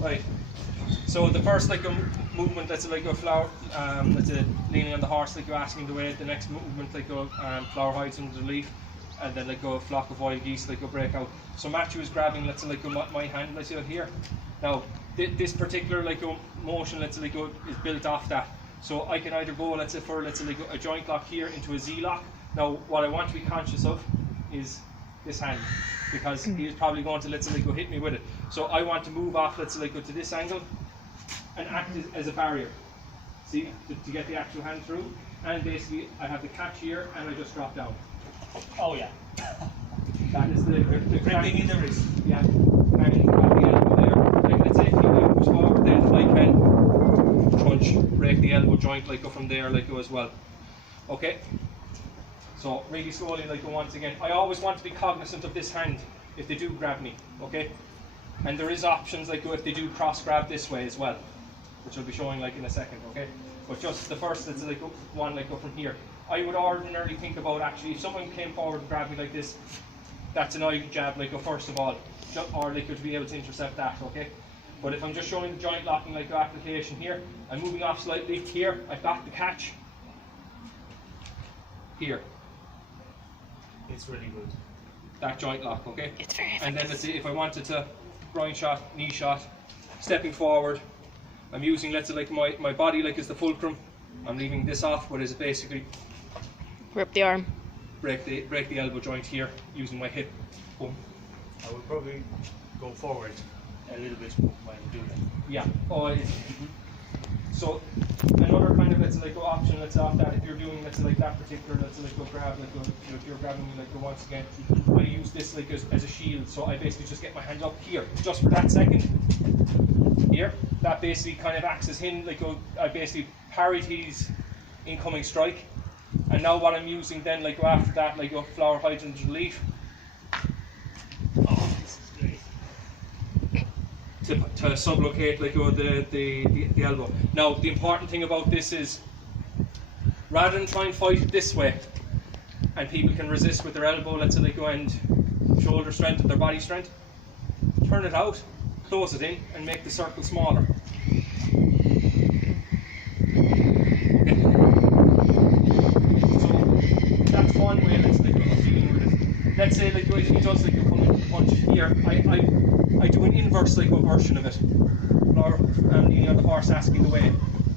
Right. So the first like a movement, let's say like a flower, let's say leaning on the horse, like you're asking the way. The next movement, like go flower hides under the leaf, and then like go a flock of wild geese, like go break out. So Matthew is grabbing, let's say like my hand, let's say here. Now this particular like motion, let's say like is built off that. So I can either go, let's say for let's say like a joint lock here into a Z lock. Now what I want to be conscious of is this hand, because he is probably going to let's say like go hit me with it. So I want to move off, let's say like go to this angle and act as a barrier. See, to get the actual hand through. And basically I have the catch here and I just drop down. Oh yeah. That is the Gripping in the wrist. Yeah. And grab the elbow there. Like let's say if you push forward, then I can punch, break the elbow joint, like go from there, like go as well. Okay. So really slowly, like go once again. I always want to be cognizant of this hand if they do grab me. Okay. And there is options like go if they do cross grab this way as well, which I'll be showing like in a second. Okay. But just the first, let's like go one, like go from here. I would ordinarily think about actually if someone came forward and grabbed me like this, that's an eye jab, like go first of all, or like to be able to intercept that. Okay. But if I'm just showing the joint locking like the application here, I'm moving off slightly here. I've got the catch here. It's really good. That joint lock, okay? It's very And then let's see if I wanted to groin shot, knee shot, stepping forward. I'm using, let's say, like my body like is the fulcrum. I'm leaving this off, but it's basically Rip the arm. break the elbow joint here using my hip. Boom. I would probably go forward a little bit when you do that. Yeah. Oh, so another kind of let's say like go option, let's say off that if you're doing let's say like that particular let's say like go grab like go, you know, if you're grabbing me like go once again, I use this like as a shield. So I basically just get my hand up here just for that second. Here, that basically kind of acts as him like go. I basically parried his incoming strike, and now what I'm using then like go after that like go flower hydrant to the leaf. Oh, this is great. To sublocate like the elbow. Now the important thing about this is rather than try and fight it this way and people can resist with their elbow, let's say they go and shoulder strength and their body strength, turn it out, close it in and make the circle smaller. Okay. So that's one way let's say of dealing with it. Let's say like he does like come and punch here. I do an inverse like version of it. Or I'm leaning on the horse asking the way.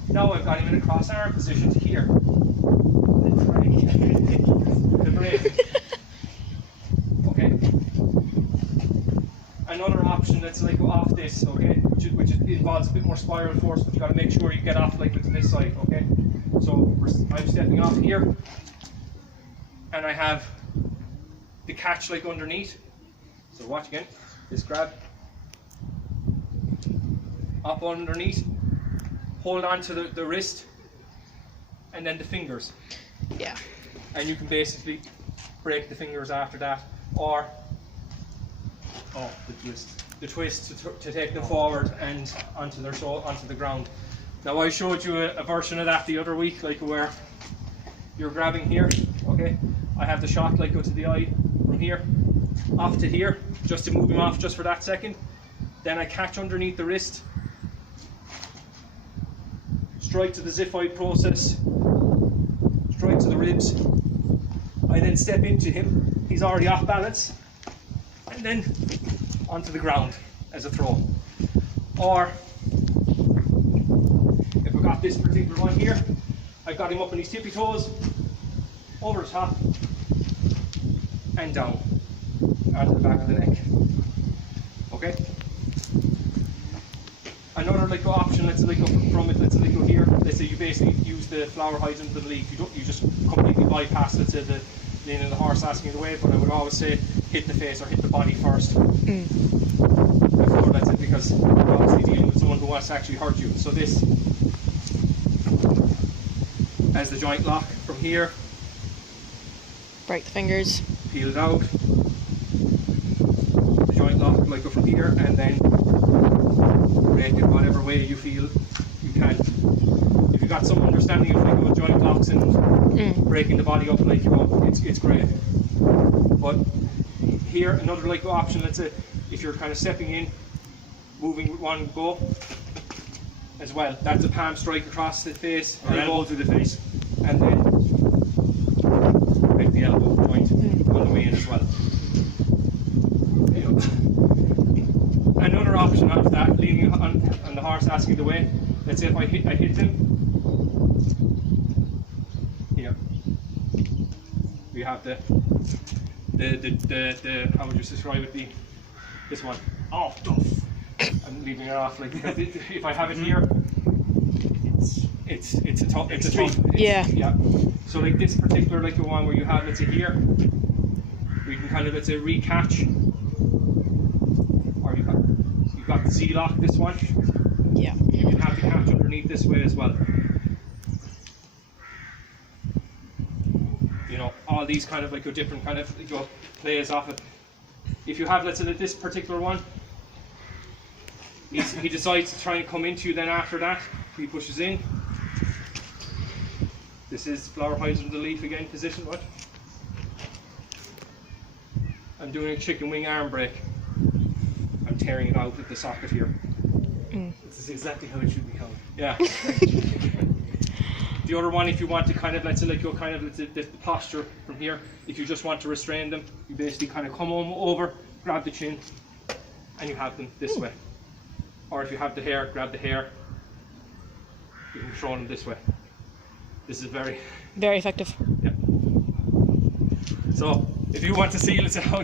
Now I've got him in a cross arm position to here. The break. Okay. Another option, let's like go off this, okay, which involves a bit more spiral force, but you got to make sure you get off like to this side, okay. So I'm stepping off here, and I have the catch like underneath. So watch again. This grab up underneath, hold on to the wrist, and then the fingers. Yeah. And you can basically break the fingers after that, or the twist to take them forward and onto the ground. Now I showed you a version of that the other week, like where you're grabbing here. Okay, I have the shot like go to the eye from here off to here, just to move him off just for that second. Then I catch underneath the wrist, strike to the xiphoid process, strike to the ribs. I then step into him. He's already off balance, and then onto the ground as a throw. Or if I've got this particular one here, I've got him up on his tippy toes, over the top, and down onto the back of the neck. Okay. Another like option, let's say like go from it, let's say like go here. Let's say you basically use the flower hydrant and the leaf. You just completely bypass it to the leaning the horse asking the way. But I would always say hit the face or hit the body first. Before that's it, because you're obviously dealing with someone who wants to actually hurt you. So this as the joint lock from here. Break the fingers. Peel it out. The joint lock like go from here, and then break it whatever way you feel you can. If you've got some understanding of like joint locks and breaking the body up like you go, it's great. But here another like option, let's say if you're kind of stepping in moving with one go as well. That's a palm strike across the face, Or elbow to the face. and then with the elbow joint on the way in as well. You know. Another option after that, leaning on the horse, asking the way. Let's say if I hit him here. We have the how would you describe it? This one. Oh, tough. I'm leaving it off like because if I have it here, it's a tough. Yeah. Yeah. So like this particular like the one where you have let's say here, we can kind of let's say recatch, or you've got the Z lock. This one. Yeah. You can have the catch underneath this way as well. You know, all these kind of like a different kind of plays off it. If you have, let's say, this particular one, he decides to try and come into you then after that, he pushes in. This is flower hides under the leaf again, position, what? I'm doing a chicken wing arm break. I'm tearing it out at the socket here. This is exactly how it should be held. Yeah. The other one, if you want to kind of, let's say, like, go kind of, let's say, the posture from here, if you just want to restrain them, you basically kind of come over, grab the chin, and you have them this way. Or if you have the hair, grab the hair, you can throw them this way. This is very, Very effective. yeah. So, if you want to see, let's say, how it's